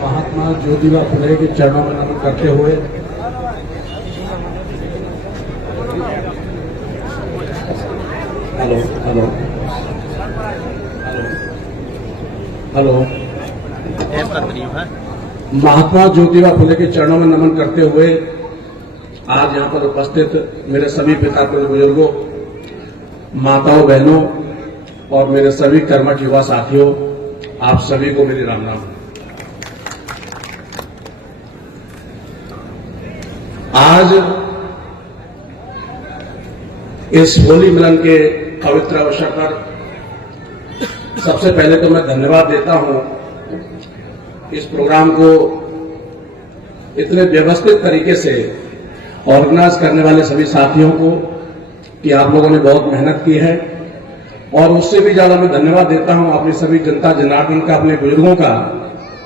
महात्मा ज्योतिबा फुले के चरणों में नमन करते हुए hello hello hello Mahatma Jyotiba Phule के चरणों में नमन करते हुए आज यहाँ पर उपस्थित मेरे सभी पिता बुजुर्गों, माताओं, बहनों और मेरे सभी कर्मठ युवा साथियों, आप सभी को मेरी राम राम। आज इस होली मिलन के पवित्र अवसर पर सबसे पहले तो मैं धन्यवाद देता हूं इस प्रोग्राम को इतने व्यवस्थित तरीके से ऑर्गेनाइज करने वाले सभी साथियों को कि आप लोगों ने बहुत मेहनत की है। और उससे भी ज्यादा मैं धन्यवाद देता हूं अपनी सभी जनता जनार्दन का, अपने बुजुर्गों का,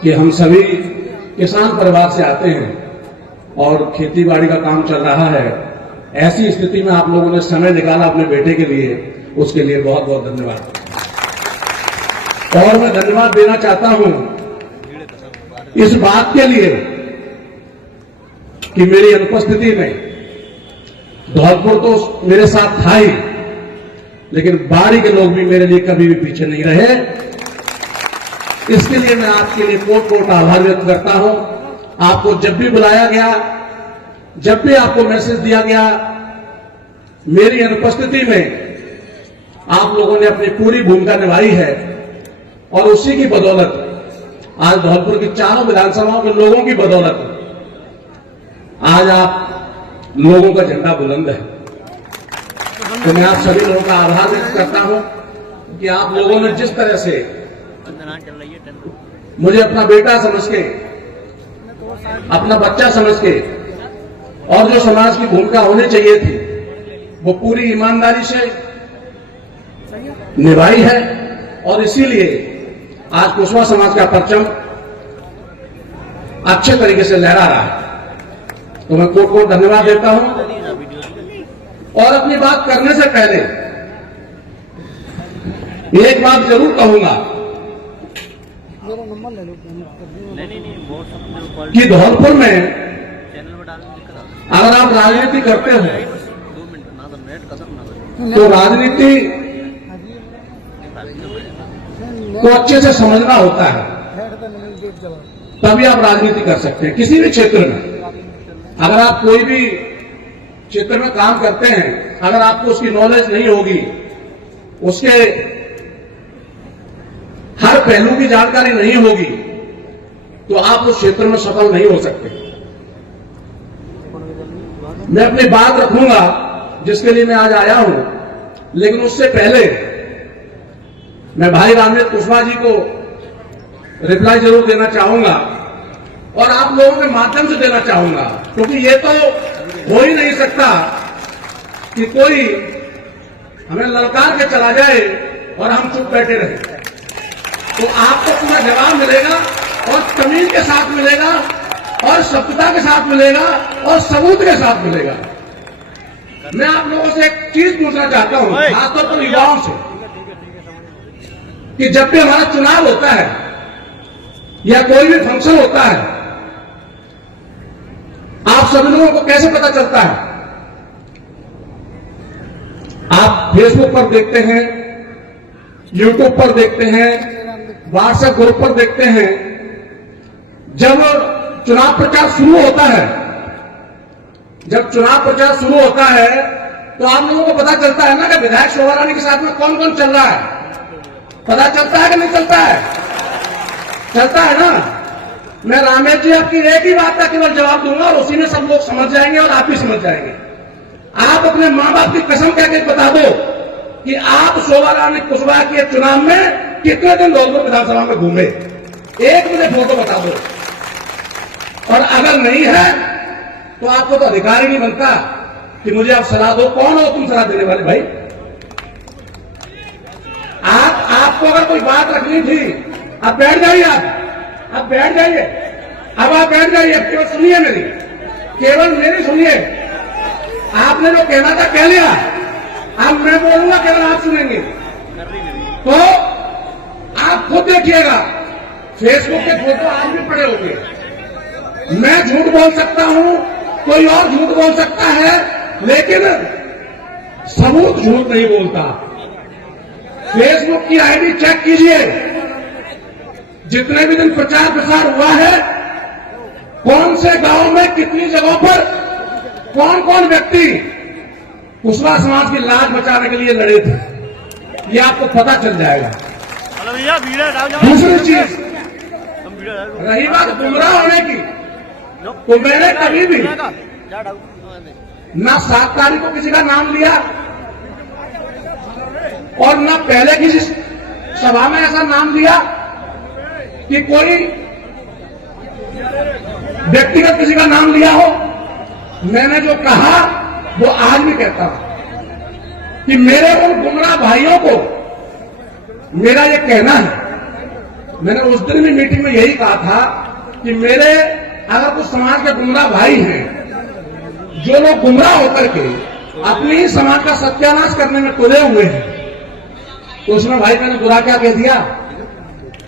कि हम सभी किसान परिवार से आते हैं और खेती बाड़ी का काम चल रहा है। ऐसी स्थिति में आप लोगों ने समय निकाला अपने बेटे के लिए, उसके लिए बहुत बहुत धन्यवाद। और मैं धन्यवाद देना चाहता हूं इस बात के लिए कि मेरी अनुपस्थिति में धौलपुर तो मेरे साथ था ही, लेकिन बाड़ी के लोग भी मेरे लिए कभी भी पीछे नहीं रहे। इसके लिए मैं आपके लिए कोट कोट आभार व्यक्त करता हूं। आपको जब भी बुलाया गया, जब भी आपको मैसेज दिया गया, मेरी अनुपस्थिति में आप लोगों ने अपनी पूरी भूमिका निभाई है। और उसी की बदौलत आज धौलपुर की चारों विधानसभाओं के लोगों की बदौलत आज आप लोगों का झंडा बुलंद है। तो मैं आप सभी लोगों का आभार व्यक्त करता हूं कि आप लोगों ने जिस तरह से मुझे अपना बेटा समझ के, अपना बच्चा समझ के, और जो समाज की भूमिका होनी चाहिए थी वो पूरी ईमानदारी से निभाई है। और इसीलिए आज कुशवाहा समाज का परचम अच्छे तरीके से लहरा रहा है। तो मैं कोट कोट धन्यवाद देता हूं। और अपनी बात करने से पहले एक बात जरूर कहूंगा कि धौलपुर में अगर आप राजनीति करते हो तो राजनीति को अच्छे से समझना होता है, तभी आप राजनीति कर सकते हैं किसी भी क्षेत्र में। अगर आप कोई भी क्षेत्र में काम करते हैं, अगर आपको उसकी नॉलेज नहीं होगी, उसके हर पहलू की जानकारी नहीं होगी, तो आप उस क्षेत्र में सफल नहीं हो सकते। मैं अपनी बात रखूंगा जिसके लिए मैं आज आया हूं, लेकिन उससे पहले मैं भाई रामनेत कुशवाहा जी को रिप्लाई जरूर देना चाहूंगा और आप लोगों के माध्यम से देना चाहूंगा, क्योंकि ये तो हो ही नहीं सकता कि कोई हमें ललकार के चला जाए और हम चुप बैठे रहे। तो आपको पूरा जवाब मिलेगा और तमीज के साथ मिलेगा और सत्यता के साथ मिलेगा और सबूत के साथ मिलेगा। मैं आप लोगों से एक चीज पूछना चाहता हूं, खासतौर पर युवाओं से, कि जब भी हमारा चुनाव होता है या कोई भी फंक्शन होता है, आप सभी लोगों को कैसे पता चलता है? आप फेसबुक पर देखते हैं, यूट्यूब पर देखते हैं, व्हाट्सएप ग्रुप पर देखते हैं। जब चुनाव प्रचार शुरू होता है, जब चुनाव प्रचार शुरू होता है तो आप लोगों को पता चलता है ना कि विधायक शोभा रानी के साथ में कौन कौन चल रहा है। पता चलता है कि नहीं चलता है? चलता है ना। मैं रामेश जी आपकी एक ही बात का केवल जवाब दूंगा और उसी में सब लोग समझ जाएंगे और आप भी समझ जाएंगे। आप अपने मां बाप की कसम कहकर बता दो कि आप शोभा रानी कुशवाहा के चुनाव में कितने दिन धौलपुर विधानसभा में घूमे। एक मुझे फोटो बता दो। और अगर नहीं है तो आपको तो अधिकार ही नहीं बनता कि मुझे आप सलाह दो। कौन हो तुम सलाह देने वाले भाई? आपको अगर कोई बात रखनी थी, आप बैठ जाइए, आप बैठ जाइए, अब आप बैठ जाइए। केवल सुनिए मेरी, केवल मेरी सुनिए। आपने जो कहना था कह लिया, अब मैं बोलूंगा केवल आप सुनेंगे। तो आप खुद देखिएगा फेसबुक के फोटो आज भी पड़े होंगे। मैं झूठ बोल सकता हूं, कोई और झूठ बोल सकता है, लेकिन सबूत झूठ नहीं बोलता। फेसबुक की आईडी चेक कीजिए, जितने भी दिन प्रचार प्रसार हुआ है, कौन से गांव में कितनी जगहों पर कौन कौन व्यक्ति कुशवाहा समाज की लाज बचाने के लिए लड़े थे, ये आपको पता चल जाएगा। दूसरी चीज, रही बात गुमराह होने की, तो मैंने कभी भी ना 7 तारीख को किसी का नाम लिया और ना पहले किसी सभा में ऐसा नाम लिया कि कोई व्यक्तिगत किसी का नाम लिया हो। मैंने जो कहा वो आज भी कहता हूं कि मेरे उन गुमराह भाइयों को मेरा ये कहना है, मैंने उस दिन भी मीटिंग में यही कहा था कि मेरे अगर कुछ समाज के गुमराह भाई हैं, जो लोग गुमराह होकर के अपनी ही समाज का सत्यानाश करने में तुले हुए हैं, तो उसमें भाई मैंने बुरा क्या कह दिया?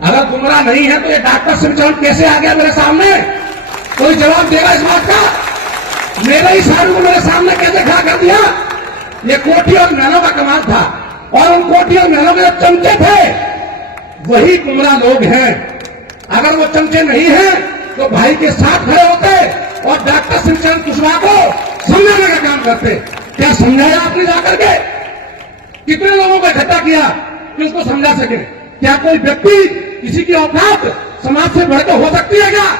अगर गुमराह नहीं है तो ये डॉक्टर शिवचरण कैसे आ गया मेरे सामने? कोई जवाब देगा इस बात का? मेरे ही साहब को मेरे सामने कैसे खड़ा कर दिया? ये कोठी और महलों का कमाल था, और उन कोठी और महलों के जो चमचे थे वही गुमराह लोग हैं। अगर वो चमचे नहीं हैं तो भाई के साथ खड़े होते और डॉक्टर शिवचरण कुशवाहा को समझाने का काम करते। क्या समझाया आपने जाकर के? कितने लोगों को इकट्ठा किया कि उसको समझा सके? क्या कोई व्यक्ति किसी की औकात समाज से बढ़कर हो सकती है क्या?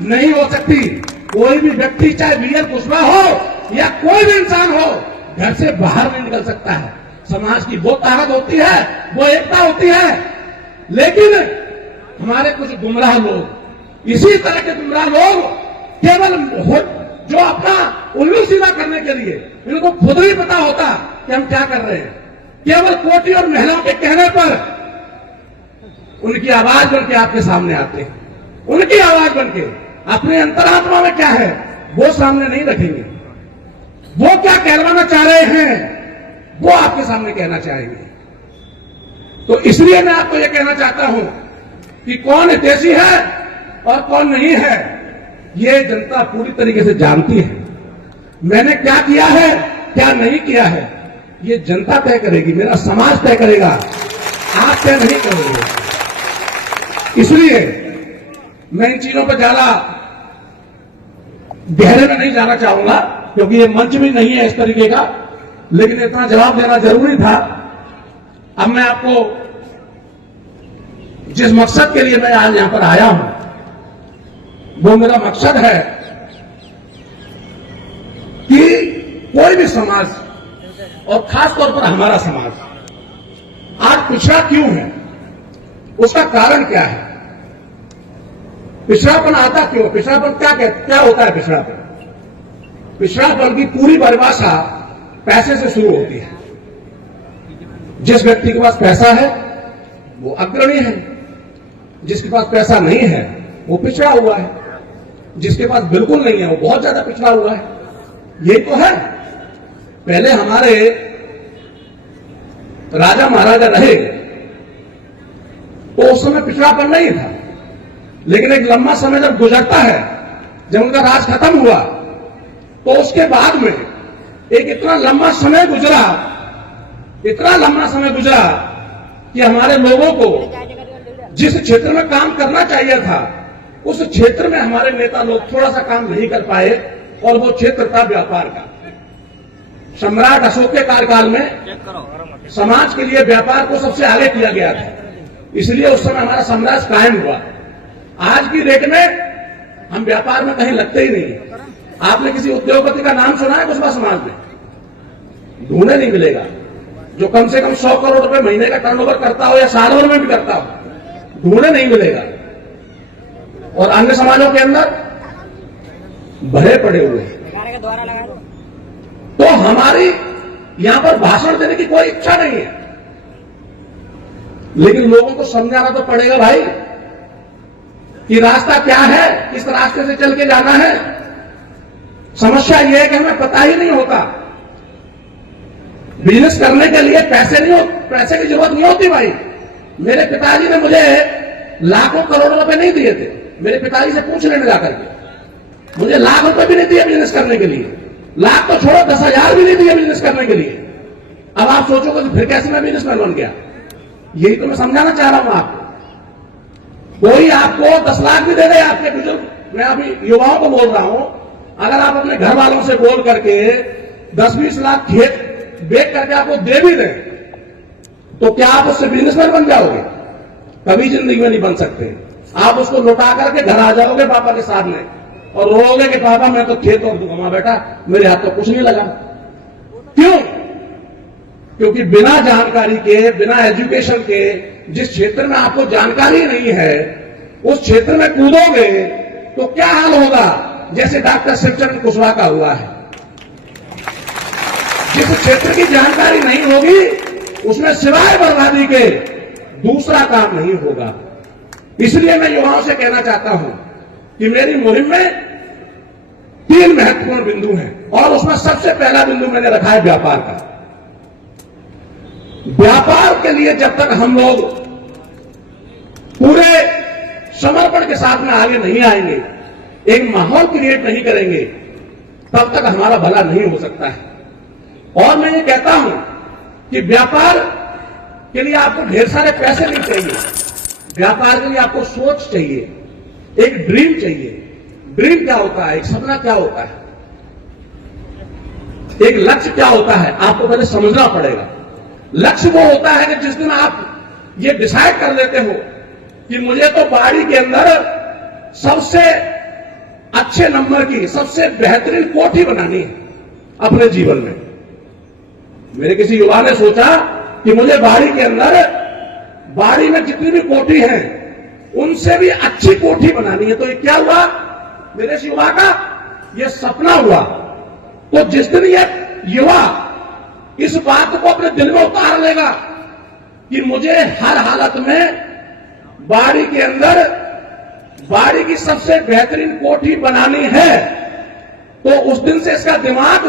नहीं हो सकती। कोई भी व्यक्ति, चाहे वीर कुशवाहा हो या कोई भी इंसान हो, घर से बाहर नहीं निकल सकता है। समाज की वो ताकत होती है, वो एकता होती है। लेकिन हमारे कुछ गुमराह लोग, इसी तरह के गुमराह लोग केवल जो अपना उल्लू सीधा करने के लिए, इनको खुद नहीं पता होता कि हम क्या कर रहे हैं, केवल कोठी और महिलाओं के कहने पर उनकी आवाज बन के आपके सामने आते हैं। उनकी आवाज बन के अपने अंतरात्मा में क्या है वो सामने नहीं रखेंगे। वो क्या कहलवाना चाह रहे हैं वो आपके सामने कहना चाहेंगे। तो इसलिए मैं आपको यह कहना चाहता हूं कि कौन हितैषी है और कौन नहीं है, ये जनता पूरी तरीके से जानती है। मैंने क्या किया है, क्या नहीं किया है, ये जनता तय करेगी, मेरा समाज तय करेगा, आप तय नहीं करोगे। इसलिए मैं इन चीजों पर ज्यादा गहरे में नहीं जाना चाहूंगा, क्योंकि ये मंच भी नहीं है इस तरीके का, लेकिन इतना जवाब देना जरूरी था। अब मैं आपको जिस मकसद के लिए मैं आज यहां पर आया हूं, वो मेरा मकसद है कि कोई भी समाज, और खास तौर पर हमारा समाज आज पिछड़ा क्यों है, उसका कारण क्या है, पिछड़ापन आता क्यों, पिछड़ापन क्या होता है? पिछड़ापन की पूरी परिभाषा पैसे से शुरू होती है। जिस व्यक्ति के पास पैसा है वो अग्रणी है, जिसके पास पैसा नहीं है वो पिछड़ा हुआ है, जिसके पास बिल्कुल नहीं है वो बहुत ज्यादा पिछड़ा हुआ है। यही तो है। पहले हमारे राजा महाराजा रहे तो उस समय पिछड़ापन नहीं था, लेकिन एक लंबा समय जब गुजरता है, जब उनका राज खत्म हुआ, तो उसके बाद में एक इतना लंबा समय गुजरा कि हमारे लोगों को जिस क्षेत्र में काम करना चाहिए था, उस क्षेत्र में हमारे नेता लोग थोड़ा सा काम नहीं कर पाए, और वो क्षेत्र था व्यापार का। सम्राट अशोक के कार्यकाल में समाज के लिए व्यापार को सबसे आगे किया गया था, इसलिए उस समय हमारा साम्राज्य कायम हुआ। आज की डेट में हम व्यापार में कहीं लगते ही नहीं। आपने किसी उद्योगपति का नाम सुना है कुशवाहा समाज में? ढूंढे नहीं मिलेगा। जो कम से कम 100 करोड़ रुपए महीने का टर्नओवर करता हो या साल भर में भी करता हो, ढूंढे नहीं मिलेगा। और अन्य समाजों के अंदर भरे पड़े हुए हैं। तो हमारी यहां पर भाषण देने की कोई इच्छा नहीं है, लेकिन लोगों को समझाना तो पड़ेगा भाई कि रास्ता क्या है, किस रास्ते से चल के जाना है। समस्या यह है कि हमें पता ही नहीं होता। बिजनेस करने के लिए पैसे की जरूरत नहीं होती भाई। मेरे पिताजी ने मुझे लाखों करोड़ों रुपए नहीं दिए थे। मेरे पिताजी से पूछ लेने जाकर के, मुझे लाख रुपए भी नहीं दिए बिजनेस करने के लिए, लाख तो छोड़ो 10,000 भी नहीं दिए बिजनेस करने के लिए। अब आप सोचोगे तो फिर कैसे मैं बिजनेसमैन बन गया? यही तो मैं समझाना चाह रहा हूं आपको। कोई आपको 10 लाख भी दे दे, आपके बुजुर्ग, मैं अभी युवाओं को बोल रहा हूं, अगर आप अपने घर वालों से बोल करके 10-20 लाख खेत बेच करके आपको दे भी दें, तो क्या आप उससे बिजनेसमैन बन जाओगे? कभी जिंदगी में नहीं बन सकते। आप उसको लौटा करके घर आ जाओगे पापा के सामने और रोओगे कि पापा मैं तो खेत और दूंगा बेटा, मेरे हाथ तो कुछ नहीं लगा। क्यों? क्योंकि बिना जानकारी के, बिना एजुकेशन के, जिस क्षेत्र में आपको जानकारी नहीं है उस क्षेत्र में कूदोगे तो क्या हाल होगा? जैसे डॉक्टर शिवचंद्र कुशवाहा का हुआ है। जिस क्षेत्र की जानकारी नहीं होगी उसमें सिवाय बर्बादी के दूसरा काम नहीं होगा। इसलिए मैं युवाओं से कहना चाहता हूं कि मेरी मुहिम में 3 महत्वपूर्ण बिंदु हैं और उसमें सबसे पहला बिंदु मैंने रखा है व्यापार का। व्यापार के लिए जब तक हम लोग पूरे समर्पण के साथ में आगे नहीं आएंगे, एक माहौल क्रिएट नहीं करेंगे, तब तक हमारा भला नहीं हो सकता है। और मैं ये कहता हूं कि व्यापार के लिए आपको ढेर सारे पैसे नहीं चाहिए, व्यापार के लिए आपको सोच चाहिए, एक ड्रीम चाहिए। ड्रीम क्या होता है? एक सपना क्या होता है? एक लक्ष्य क्या होता है? आपको पहले समझना पड़ेगा। लक्ष्य वो होता है कि जिस दिन आप ये डिसाइड कर लेते हो कि मुझे तो बाड़ी के अंदर सबसे अच्छे नंबर की, सबसे बेहतरीन कोठी बनानी है अपने जीवन में। मेरे किसी युवा ने सोचा कि मुझे बाड़ी के अंदर, बाड़ी में जितनी भी कोठी है उनसे भी अच्छी कोठी बनानी है। तो ये क्या हुआ मेरे युवा का? ये सपना हुआ। तो जिस दिन ये युवा इस बात को अपने दिल में उतार लेगा कि मुझे हर हालत में बाड़ी के अंदर बाड़ी की सबसे बेहतरीन कोठी बनानी है, तो उस दिन से इसका दिमाग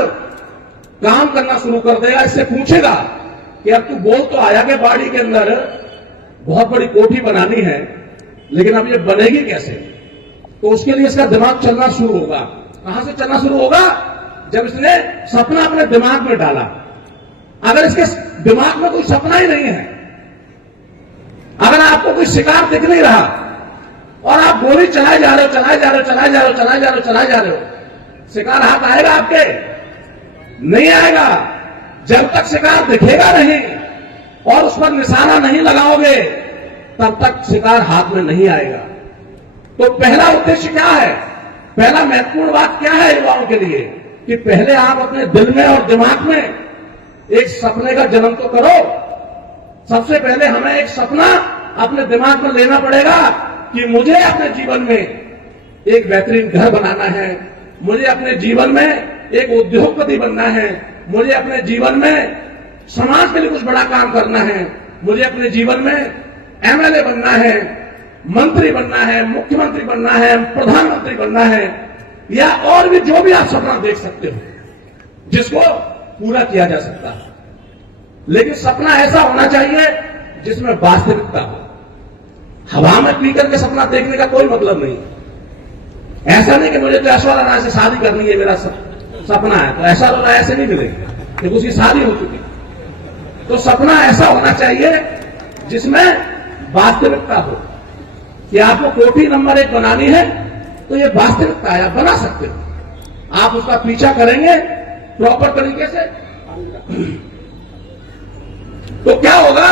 काम करना शुरू कर देगा। इससे पूछेगा कि अब तू बोल तो आया कि बाड़ी के अंदर बहुत बड़ी कोठी बनानी है, लेकिन अब ये बनेगी कैसे? तो उसके लिए इसका दिमाग चलना शुरू होगा। कहां से चलना शुरू होगा? जब इसने सपना अपने दिमाग में डाला। अगर इसके दिमाग में कोई सपना ही नहीं है, अगर आपको कोई शिकार दिख नहीं रहा और आप गोली चलाए जा रहे हो, चलाए जा रहे हो, चलाए जा रहे हो, चलाए जा रहे हो, चलाए जा रहे हो, शिकार हाथ आएगा आपके? नहीं आएगा। जब तक शिकार दिखेगा नहीं और उस पर निशाना नहीं लगाओगे, तब तक शिकार हाथ में नहीं आएगा। तो पहला उद्देश्य क्या है? पहला महत्वपूर्ण बात क्या है युवाओं के लिए? कि पहले आप अपने दिल में और दिमाग में एक सपने का जन्म तो करो। सबसे पहले हमें एक सपना अपने दिमाग में लेना पड़ेगा कि मुझे अपने जीवन में एक बेहतरीन घर बनाना है, मुझे अपने जीवन में एक उद्योगपति बनना है, मुझे अपने जीवन में समाज के लिए कुछ बड़ा काम करना है, मुझे अपने जीवन में एमएलए बनना है, मंत्री बनना है, मुख्यमंत्री बनना है, प्रधानमंत्री बनना है, या और भी जो भी आप सपना देख सकते हो जिसको पूरा किया जा सकता है। लेकिन सपना ऐसा होना चाहिए जिसमें वास्तविकता हो। हवा में पी करके सपना देखने का कोई मतलब नहीं। ऐसा नहीं कि मुझे तो ऐश्वर्या राय से शादी करनी है, मेरा सपना है, तो ऐसा वाला ऐसे नहीं मिलेगा क्योंकि उसकी शादी हो चुकी। तो सपना ऐसा होना चाहिए जिसमें वास्तविकता हो कि आपको कोठी नंबर 1 बनानी है, तो ये वास्तविकता है, आप बना सकते हो। आप उसका पीछा करेंगे प्रॉपर तरीके से तो क्या होगा?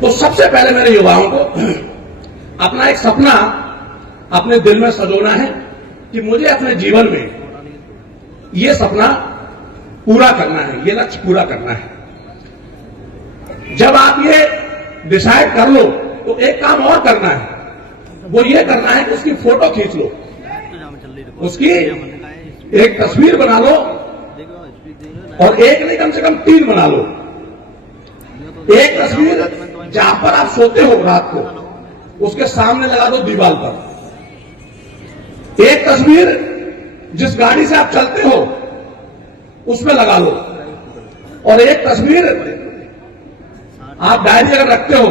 तो सबसे पहले मेरे युवाओं को अपना एक सपना अपने दिल में सजोना है कि मुझे अपने जीवन में ये सपना पूरा करना है, ये लक्ष्य पूरा करना है। जब आप ये डिसाइड कर लो तो एक काम और करना है, वो ये करना है कि उसकी फोटो खींच लो, उसकी एक तस्वीर बना लो, और एक नहीं कम से कम 3 बना लो। एक तस्वीर जहां पर आप सोते हो रात को, उसके सामने लगा दो दीवार पर। एक तस्वीर जिस गाड़ी से आप चलते हो उसमें लगा लो, और एक तस्वीर आप डायरी अगर रखते हो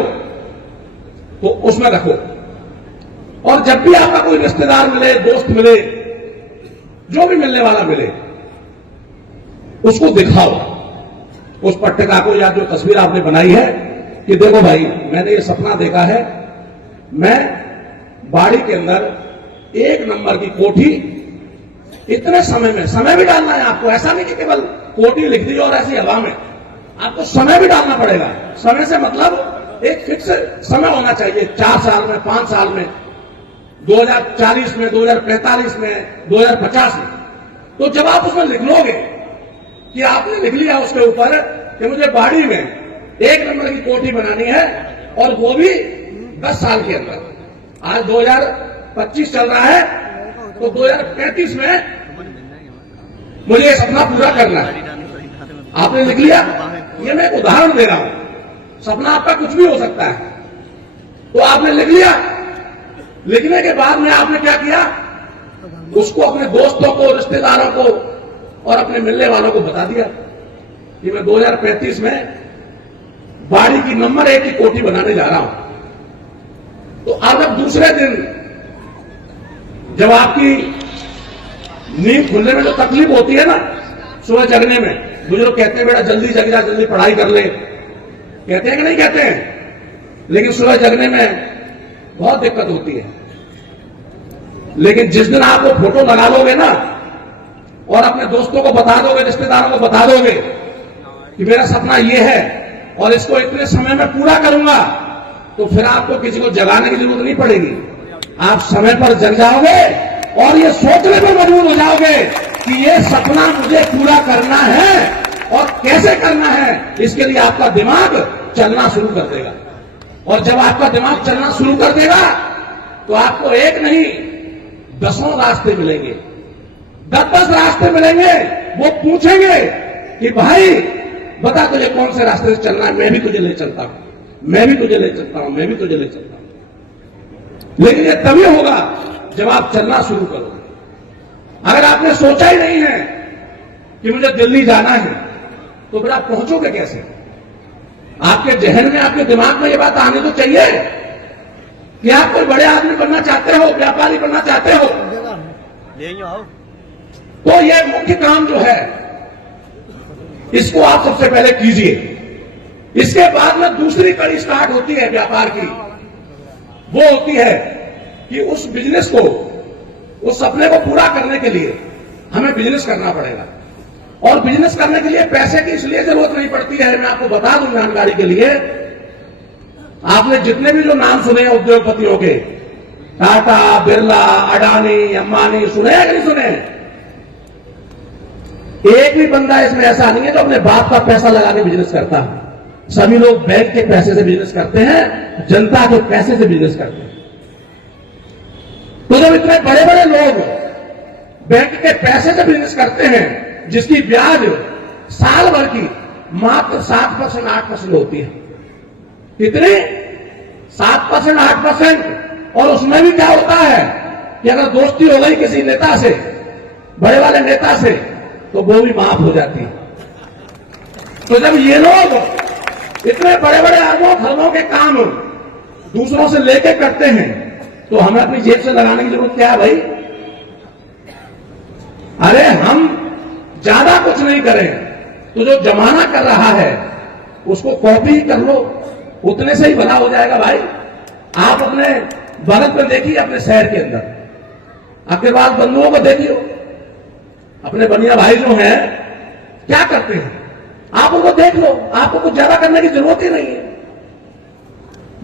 तो उसमें रखो। और जब भी आपका कोई रिश्तेदार मिले, दोस्त मिले, जो भी मिलने वाला मिले, उसको दिखाओ उस पट्टिका को या जो तस्वीर आपने बनाई है कि देखो भाई, मैंने ये सपना देखा है, मैं बाड़ी के अंदर 1 नंबर की कोठी इतने समय में, समय भी डालना है आपको, ऐसा नहीं कि केवल कोठी लिख दी और ऐसी हवा में, आपको समय भी डालना पड़ेगा। समय से मतलब एक फिक्स समय होना चाहिए, 4 साल में, 5 साल में, 2040 में, 2045 में, 2050 में। तो जब आप उसमें लिख लोगे कि आपने लिख लिया उसके ऊपर कि मुझे बाड़ी में 1 नंबर की कोठी बनानी है, और वो भी 10 साल के अंदर, आज 2025 चल रहा है, तो 2035 में मुझे ये सपना पूरा करना है। आपने लिख लिया, ये मैं एक उदाहरण दे रहा हूं, सपना आपका कुछ भी हो सकता है। तो आपने लिख लिया, लिखने के बाद में आपने क्या किया, उसको अपने दोस्तों को, रिश्तेदारों को और अपने मिलने वालों को बता दिया कि मैं 2035 में बाड़ी की नंबर 1 की कोठी बनाने जा रहा हूं। तो अब दूसरे दिन जब आपकी नींद खुलने में जो तकलीफ होती है ना, सुबह जगने में, बुजुर्ग कहते हैं बेटा जल्दी जग जा, जल्दी पढ़ाई कर ले, कहते हैं कि नहीं कहते हैं? लेकिन सुबह जगने में बहुत दिक्कत होती है। लेकिन जिस दिन आप वो फोटो लगा लोगे ना, और अपने दोस्तों को बता दोगे, रिश्तेदारों को बता दोगे कि मेरा सपना ये है और इसको इतने समय में पूरा करूंगा, तो फिर आपको किसी को जगाने की जरूरत नहीं पड़ेगी। आप समय पर जग जाओगे और ये सोचने पर मजबूर हो जाओगे कि ये सपना मुझे पूरा करना है, और कैसे करना है, इसके लिए आपका दिमाग चलना शुरू कर देगा। और जब आपका दिमाग चलना शुरू कर देगा तो आपको एक नहीं 10 रास्ते मिलेंगे, 10 रास्ते मिलेंगे। वो पूछेंगे कि भाई बता तुझे कौन से रास्ते से चलना है, मैं भी तुझे ले चलता हूं, मैं भी तुझे ले चलता हूं, मैं भी तुझे ले चलता हूं। लेकिन ये तभी होगा जब आप चलना शुरू करोगे। अगर आपने सोचा ही नहीं है कि मुझे दिल्ली जाना है, तो फिर आप पहुंचोगे कैसे? आपके जहन में, आपके दिमाग में ये बात आनी तो चाहिए कि आप कोई बड़े आदमी बनना चाहते हो, व्यापारी बनना चाहते हो। तो ये मुख्य काम जो है, इसको आप सबसे पहले कीजिए। इसके बाद में दूसरी कड़ी स्टार्ट होती है व्यापार की। वो होती है कि उस बिजनेस को, उस सपने को पूरा करने के लिए हमें बिजनेस करना पड़ेगा। और बिजनेस करने के लिए पैसे की इसलिए जरूरत नहीं पड़ती है, मैं आपको बता दूं जानकारी के लिए। आपने जितने भी जो नाम सुने हैं उद्योगपतियों के, टाटा, बिरला, अडानी, अंबानी, सुने या नहीं सुने? एक भी बंदा इसमें ऐसा नहीं है जो अपने बाप का पैसा लगा के बिजनेस करता है। सभी लोग बैंक के पैसे से बिजनेस करते हैं, जनता के पैसे से बिजनेस करते हैं। तो जब इतने बड़े बड़े लोग बैंक के पैसे से बिजनेस करते हैं, जिसकी ब्याज साल भर की मात्र 7%, 8% होती है, कितनी? 7%, 8%। और उसमें भी क्या होता है कि अगर दोस्ती हो गई किसी नेता से, बड़े वाले नेता से, तो वो भी माफ हो जाती है। तो जब ये लोग इतने बड़े बड़े अरबों खरबों के काम दूसरों से लेके करते हैं, तो हमें अपनी जेब से लगाने की जरूरत क्या है भाई? अरे हम ज्यादा कुछ नहीं करें तो जो जमाना कर रहा है उसको कॉपी ही कर लो, उतने से ही भला हो जाएगा भाई। आप अपने भारत में देखिए, अपने शहर के अंदर आपके बाद बंधुओं को देखिए, अपने बनिया भाई जो हैं क्या करते हैं, आप उनको देख लो। आपको कुछ ज्यादा करने की जरूरत ही नहीं है।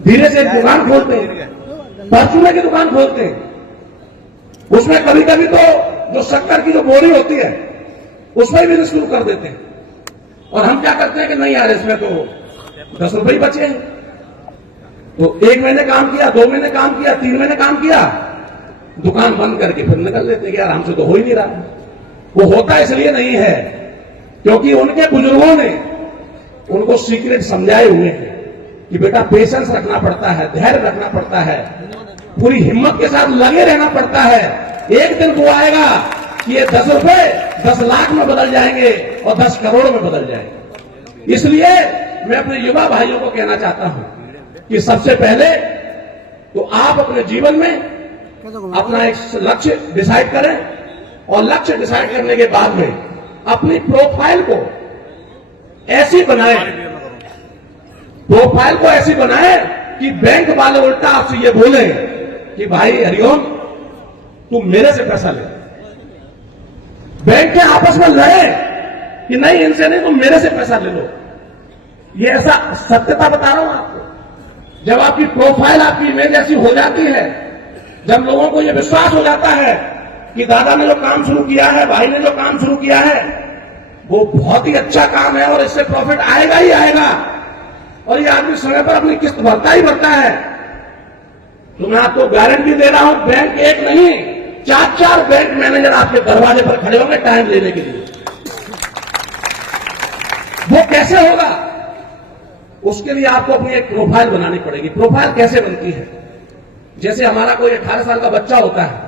धीरे से एक दुकान खोलते हैं, परचूने की दुकान खोलते हैं, उसमें कभी कभी तो जो शक्कर की जो बोरी होती है उसमें भी शुरू कर देते हैं। और हम क्या करते हैं कि नहीं यार, इसमें तो 10 रुपए ही बचे हैं। तो 1 महीने काम किया, 2 महीने काम किया, 3 महीने काम किया, दुकान बंद करके फिर निकल लेते कि यार हमसे तो हो ही नहीं रहा। वो होता इसलिए नहीं है क्योंकि उनके बुजुर्गों ने उनको सीक्रेट समझाए हुए हैं कि बेटा पेशेंस रखना पड़ता है, धैर्य रखना पड़ता है, पूरी हिम्मत के साथ लगे रहना पड़ता है। एक दिन वो आएगा कि ये 10 रुपए 10 लाख में बदल जाएंगे और 10 करोड़ में बदल जाएंगे। इसलिए मैं अपने युवा भाइयों को कहना चाहता हूं कि सबसे पहले तो आप अपने जीवन में अपना एक लक्ष्य डिसाइड करें और लक्ष्य डिसाइड करने के बाद में अपनी प्रोफाइल को ऐसी बनाएं, प्रोफाइल को ऐसी बनाएं कि बैंक वाले उल्टा आपसे ये बोले कि भाई हरिओम तुम मेरे से पैसा ले। बैंक के आपस में लड़े कि नहीं इनसे नहीं, तुम मेरे से पैसा ले लो। ये ऐसा सत्यता बता रहा हूं आपको। जब आपकी प्रोफाइल, आपकी इमेज ऐसी हो जाती है, जब लोगों को यह विश्वास हो जाता है कि दादा ने जो काम शुरू किया है, भाई ने जो काम शुरू किया है, वो बहुत ही अच्छा काम है और इससे प्रॉफिट आएगा ही आएगा और ये आदमी समय पर अपनी किस्त भरता ही भरता है, तो मैं आपको गारंटी दे रहा हूं बैंक एक नहीं 4 बैंक मैनेजर आपके दरवाजे पर खड़े होंगे टाइम लेने के लिए। वो कैसे होगा? उसके लिए आपको अपनी एक प्रोफाइल बनानी पड़ेगी। प्रोफाइल कैसे बनती है? जैसे हमारा कोई 18 साल का बच्चा होता है,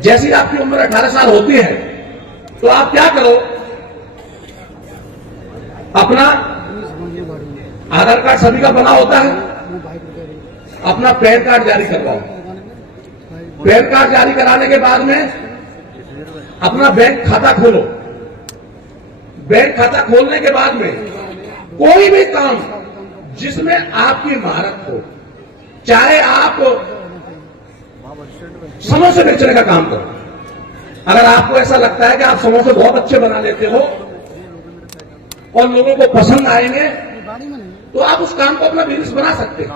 जैसी आपकी उम्र 18 साल होती है तो आप क्या करो, अपना आधार कार्ड सभी का बना होता है, अपना पैन कार्ड जारी करवाओ। पैन कार्ड जारी कराने के बाद में अपना बैंक खाता खोलो। बैंक खाता खोलने के बाद में कोई भी काम जिसमें आपकी महारत हो, चाहे आप समोसे बेचने का काम करो, अगर आपको ऐसा लगता है कि आप समोसे बहुत अच्छे बना लेते हो और लोगों को पसंद आएंगे, तो आप उस काम को अपना बिजनेस बना सकते हैं।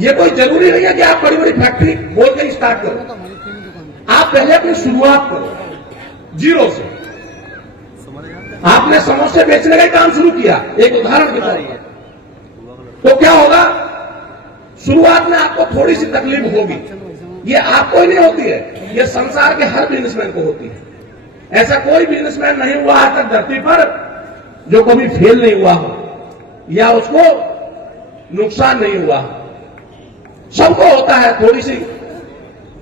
ये कोई जरूरी नहीं है कि आप बड़ी बड़ी फैक्ट्री खोल के स्टार्ट करो। आप पहले अपनी शुरुआत करो जीरो से। आपने समोसे बेचने का ही काम शुरू किया, एक उदाहरण के तौर पर, तो क्या होगा? शुरुआत में आपको थोड़ी सी तकलीफ होगी। ये आपको ही नहीं होती है, ये संसार के हर बिजनेसमैन को होती है। ऐसा कोई बिजनेसमैन नहीं हुआ आज तक धरती पर जो कभी फेल नहीं हुआ हो या उसको नुकसान नहीं हुआ। सबको होता है,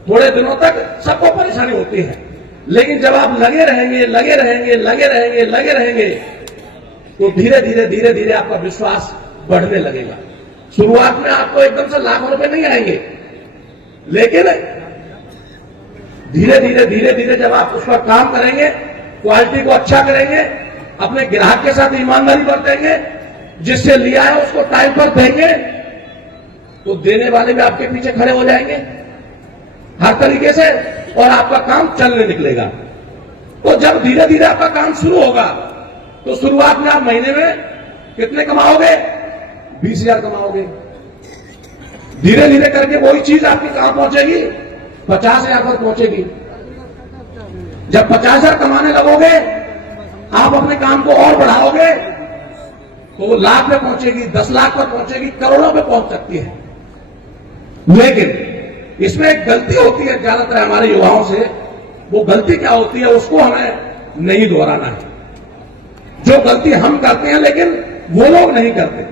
थोड़े दिनों तक सबको परेशानी होती है, लेकिन जब आप लगे रहेंगे तो धीरे धीरे आपका विश्वास बढ़ने लगेगा। शुरुआत में आपको एकदम से लाखों रुपए नहीं आएंगे, लेकिन धीरे धीरे जब आप उस पर काम करेंगे, क्वालिटी को अच्छा करेंगे, अपने ग्राहक के साथ ईमानदारी बरतेंगे, जिससे लिया है उसको टाइम पर देंगे, तो देने वाले भी आपके पीछे खड़े हो जाएंगे हर तरीके से और आपका काम चलने निकलेगा। तो जब धीरे धीरे आपका काम शुरू होगा तो शुरुआत में आप महीने में कितने कमाओगे? 20,000 कमाओगे। धीरे धीरे करके वही चीज आपकी कहां पहुंचेगी? 50,000 पर पहुंचेगी। जब 50,000 कमाने लगोगे, आप अपने काम को और बढ़ाओगे तो वो लाख पे पहुंचेगी, 10 लाख पर पहुंचेगी, करोड़ों पे पहुंच सकती है। लेकिन इसमें एक गलती होती है ज्यादातर हमारे युवाओं से। वो गलती क्या होती है उसको हमें नहीं दोहराना है। जो गलती हम करते हैं लेकिन वो लोग नहीं करते,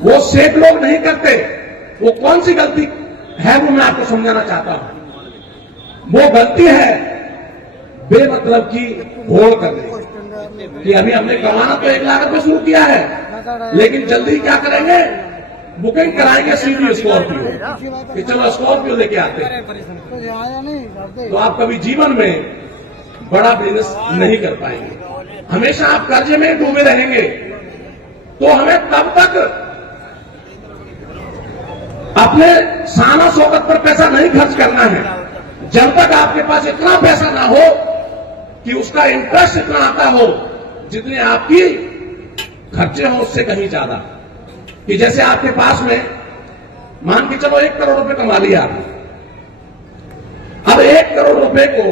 वो सेठ लोग नहीं करते, वो कौन सी गलती है वो मैं आपको समझाना चाहता हूं। वो गलती है बेमतलब की होड़ करने कि अभी हमने कमाना तो 1 लाख रुपए शुरू किया है, लेकिन जल्दी क्या करेंगे? बुकिंग कराएंगे सीधी स्कॉर्पियो कि चलो स्कॉर्पियो लेके आते हैं। तो आप कभी जीवन में बड़ा बिजनेस नहीं कर पाएंगे। हमेशा आप कर्जे में डूबे रहेंगे। तो हमें तब तक अपने शान शौकत पर पैसा नहीं खर्च करना है जब तक आपके पास इतना पैसा ना हो कि उसका इंटरेस्ट इतना आता हो जितने आपकी खर्चे हो उससे कहीं ज्यादा। कि जैसे आपके पास में मान के चलो 1 करोड़ रुपए कमा लिया आपने। अब 1 करोड़ रुपए को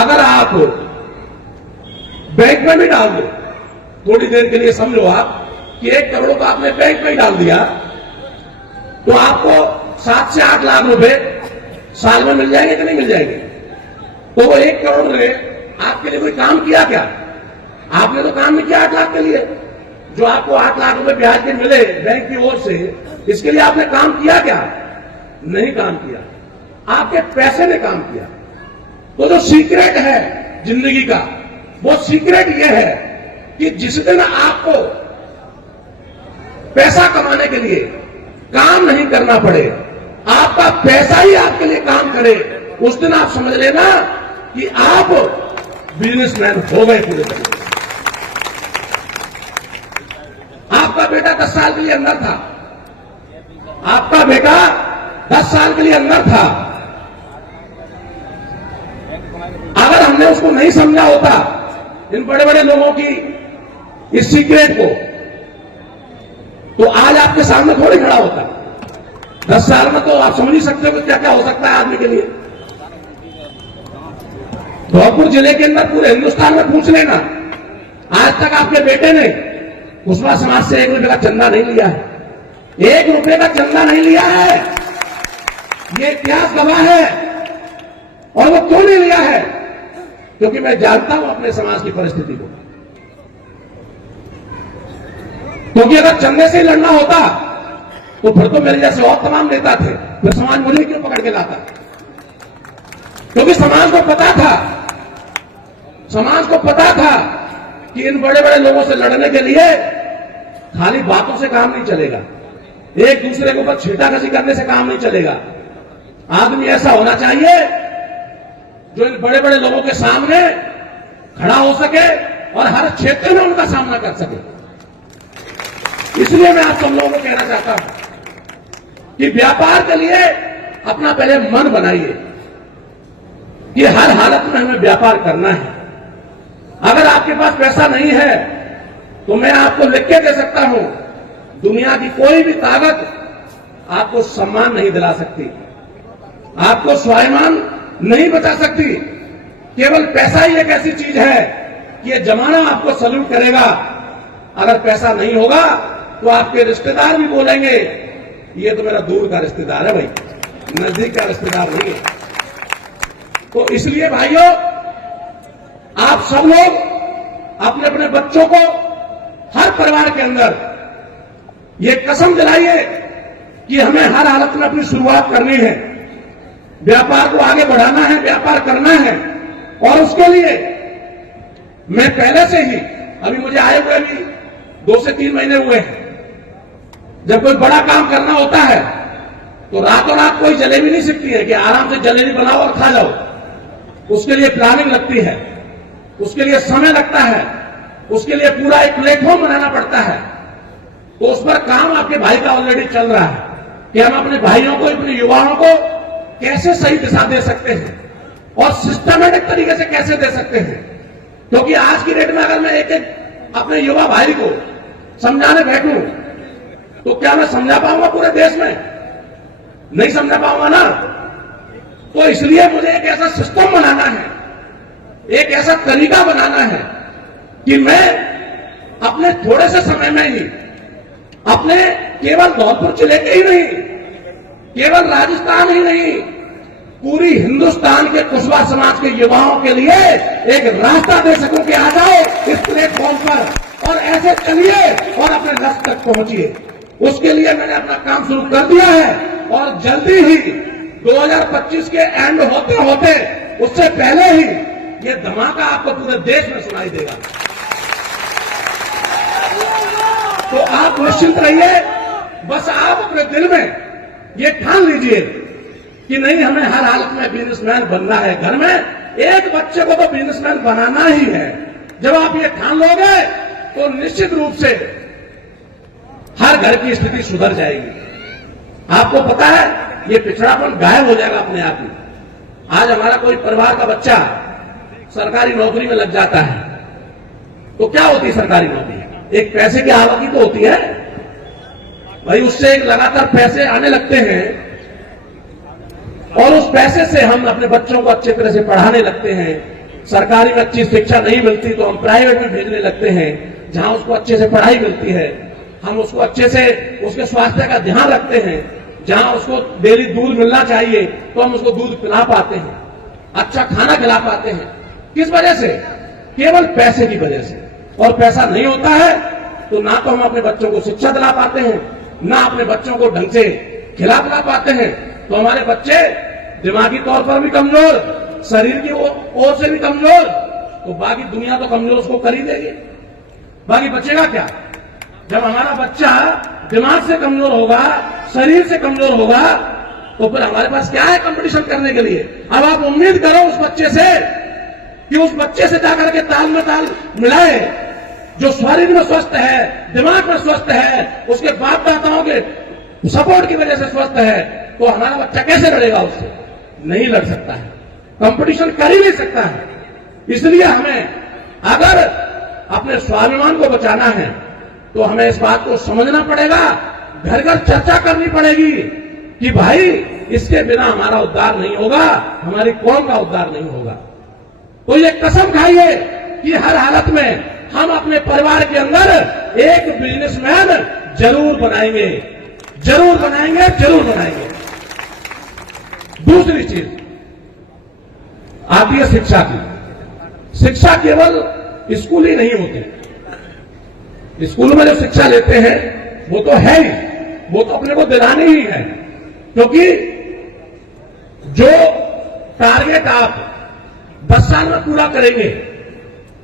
अगर आप बैंक में भी डाल दो, थोड़ी देर के लिए समझो आप कि 1 करोड़ को आपने बैंक में ही डाल दिया, तो आपको 7 से 8 लाख रुपए साल में मिल जाएंगे कि नहीं मिल जाएंगे? तो वो 1 करोड़ में आपके लिए कोई काम किया क्या? आपने तो काम नहीं किया 8 लाख के लिए। जो आपको 8 लाख रुपए ब्याज के मिले बैंक की ओर से, इसके लिए आपने काम किया क्या? नहीं काम किया। आपके पैसे ने काम किया। तो जो सीक्रेट है जिंदगी का, वो सीक्रेट ये है कि जिस दिन आपको पैसा कमाने के लिए काम नहीं करना पड़े, आपका पैसा ही आपके लिए काम करे, उस दिन आप समझ लेना कि आप बिजनेसमैन हो गए पूरे तरीके से। आपका बेटा 10 साल के लिए अंदर था, आपका बेटा 10 साल के लिए अंदर था। अगर हमने उसको नहीं समझा होता, इन बड़े बड़े लोगों की इस सीक्रेट को, तो आज आपके सामने थोड़ी खड़ा होता। 10 साल में तो आप समझ ही सकते हो कि क्या क्या हो सकता है आदमी के लिए। धौलपुर जिले के अंदर पूरे हिंदुस्तान में पूछ लेना, आज तक आपके बेटे ने कुशवाहा समाज से 1 रुपए का चंदा नहीं लिया है। 1 रुपए का चंदा नहीं लिया है। ये इतिहास गवाह है। और वो क्यों नहीं लिया है? क्योंकि मैं जानता हूं अपने समाज की परिस्थिति को। क्योंकि अगर चंदे से लड़ना होता तो फिर तो मेरे जैसे और तमाम नेता थे, फिर समाज मुझे क्यों पकड़ के लाता? क्योंकि समाज को पता था कि इन बड़े बड़े लोगों से लड़ने के लिए खाली बातों से काम नहीं चलेगा, एक दूसरे के ऊपर छींटाकशी करने से काम नहीं चलेगा। आदमी ऐसा होना चाहिए जो इन बड़े बड़े लोगों के सामने खड़ा हो सके और हर क्षेत्र में उनका सामना कर सके। इसलिए मैं आप सब लोगों को कहना चाहता हूं कि व्यापार के लिए अपना पहले मन बनाइए कि हर हालत में हमें व्यापार करना है। अगर आपके पास पैसा नहीं है तो मैं आपको लिख के दे सकता हूं, दुनिया की कोई भी ताकत आपको सम्मान नहीं दिला सकती, आपको स्वाभिमान नहीं बचा सकती। केवल पैसा ही एक ऐसी चीज है कि ये जमाना आपको सल्यूट करेगा। अगर पैसा नहीं होगा तो आपके रिश्तेदार भी बोलेंगे ये तो मेरा दूर का रिश्तेदार है भाई, नजदीक का रिश्तेदार नहीं है। तो इसलिए भाइयों, आप सब लोग अपने अपने बच्चों को हर परिवार के अंदर ये कसम दिलाइए कि हमें हर हालत में अपनी शुरुआत करनी है, व्यापार को आगे बढ़ाना है, व्यापार करना है। और उसके लिए मैं पहले से ही, अभी मुझे आए हुए भी 2 से 3 महीने हुए हैं, जब कोई बड़ा काम करना होता है तो रातों रात कोई जलेबी नहीं सीखती है कि आराम से जलेबी बनाओ और खा जाओ। उसके लिए प्लानिंग लगती है, उसके लिए समय लगता है, उसके लिए पूरा एक प्लेटफॉर्म बनाना पड़ता है। तो उस पर काम आपके भाई का ऑलरेडी चल रहा है कि हम अपने भाइयों को, अपने युवाओं को कैसे सही दिशा दे सकते हैं और सिस्टमेटिक तरीके से कैसे दे सकते हैं। क्योंकि आज की डेट में अगर मैं एक एक अपने युवा भाई को समझाने बैठूं तो क्या मैं समझा पाऊंगा पूरे देश में? नहीं समझा पाऊंगा ना। तो इसलिए मुझे एक ऐसा सिस्टम बनाना है, एक ऐसा तरीका बनाना है कि मैं अपने थोड़े से समय में ही अपने केवल धौलपुर जिले के ही नहीं, केवल राजस्थान ही नहीं, पूरी हिंदुस्तान के कुशवाहा समाज के युवाओं के लिए एक रास्ता दे सकूं कि आ जाओ इस प्लेटफॉर्म पर और ऐसे चलिए और अपने लक्ष्य तक पहुंचिए। उसके लिए मैंने अपना काम शुरू कर दिया है और जल्दी ही 2025 के एंड होते होते, उससे पहले ही ये धमाका आपको पूरे देश में सुनाई देगा। तो आप निश्चिंत रहिए, बस आप अपने दिल में ये ठान लीजिए कि नहीं, हमें हर हालत में बिजनेसमैन बनना है। घर में एक बच्चे को तो बिजनेसमैन बनाना ही है। जब आप ये ठान लोगे तो निश्चित रूप से हर घर की स्थिति सुधर जाएगी। आपको पता है, ये पिछड़ापन गायब हो जाएगा अपने आप ही। आज हमारा कोई परिवार का बच्चा सरकारी नौकरी में लग जाता है तो क्या होती है सरकारी नौकरी? एक पैसे की आवक ही तो होती है भाई, उससे एक लगातार पैसे आने लगते हैं और उस पैसे से हम अपने बच्चों को अच्छे तरह से पढ़ाने लगते हैं। सरकारी में अच्छी शिक्षा नहीं मिलती तो हम प्राइवेट में भेजने लगते हैं, जहां उसको अच्छे से पढ़ाई मिलती है। हम उसको अच्छे से उसके स्वास्थ्य का ध्यान रखते हैं। जहां उसको डेली दूध मिलना चाहिए तो हम उसको दूध पिला पाते हैं, अच्छा खाना खिला पाते हैं। किस वजह से? केवल पैसे की वजह से। और पैसा नहीं होता है तो ना तो हम अपने बच्चों को शिक्षा दिला पाते हैं, ना अपने बच्चों को ढंग से खिला पिला पाते हैं, तो हमारे बच्चे दिमागी तौर पर भी कमजोर, शरीर की ओर से भी कमजोर, तो बाकी दुनिया तो कमजोर उसको कर ही देगी। बाकी बचेगा क्या? जब हमारा बच्चा दिमाग से कमजोर होगा, शरीर से कमजोर होगा, तो फिर हमारे पास क्या है कंपटीशन करने के लिए? अब आप उम्मीद करो उस बच्चे से कि उस बच्चे से जाकर के ताल में ताल मिलाए जो शरीर में स्वस्थ है, दिमाग में स्वस्थ है, उसके बाप दादाओं के सपोर्ट की वजह से स्वस्थ है, तो हमारा बच्चा कैसे लड़ेगा उससे? नहीं लड़ सकता है, कंपटीशन कर ही नहीं सकता है। इसलिए हमें अगर अपने स्वाभिमान को बचाना है तो हमें इस बात को समझना पड़ेगा, घर घर चर्चा करनी पड़ेगी कि भाई इसके बिना हमारा उद्धार नहीं होगा, हमारी कौम का उद्धार नहीं होगा। तो ये कसम खाइए कि हर हालत में हम अपने परिवार के अंदर एक बिजनेसमैन जरूर बनाएंगे, जरूर बनाएंगे, जरूर बनाएंगे। दूसरी चीज आती है शिक्षा की। शिक्षा केवल स्कूल ही नहीं होती। स्कूल में जो शिक्षा लेते हैं वो तो है ही, वो तो अपने को दिलानी ही है, क्योंकि जो टारगेट आप 10 साल में पूरा करेंगे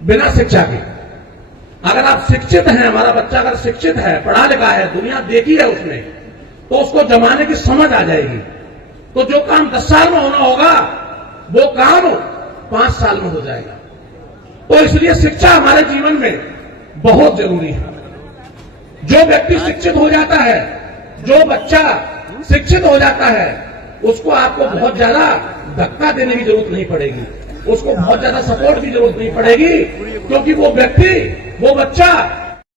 बिना शिक्षा के, अगर आप शिक्षित हैं, हमारा बच्चा अगर शिक्षित है, पढ़ा लिखा है, दुनिया देखी है उसने, तो उसको जमाने की समझ आ जाएगी। तो जो काम 10 साल में होना होगा वो काम 5 साल में हो जाएगा। तो इसलिए शिक्षा हमारे जीवन में बहुत जरूरी है। जो व्यक्ति शिक्षित हो जाता है, जो बच्चा शिक्षित हो जाता है, उसको आपको बहुत ज्यादा धक्का देने की जरूरत नहीं पड़ेगी, उसको बहुत ज्यादा सपोर्ट की जरूरत नहीं पड़ेगी, क्योंकि वो व्यक्ति, वो बच्चा